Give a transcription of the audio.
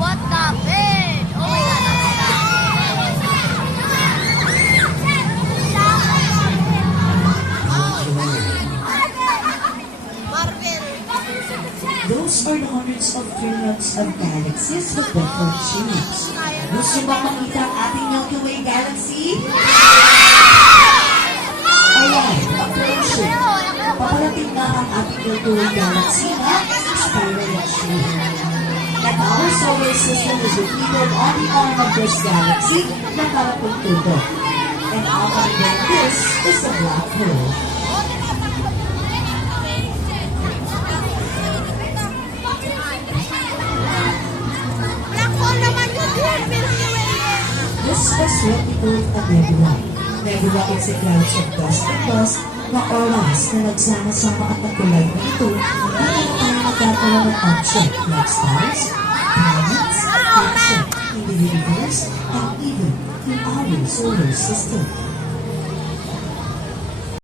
What happened? Oh my Those are the hundreds of trillions of galaxies with different shapes. Gusto ba makita ang ating Milky Way galaxy? Ayan, approaching. Paparating na ang ating Milky Way galaxy na spiral shape. And our solar system is located on the arm of this galaxy na parapong tubo. And accompanying this is the black hole. This is what we call a nebula. Nebula is a clouds of dust and dust na auras na nagsama-sama at nagkulay na ito na nagkakaroon ng object like stars, planets, action in the universe, and even in our solar system.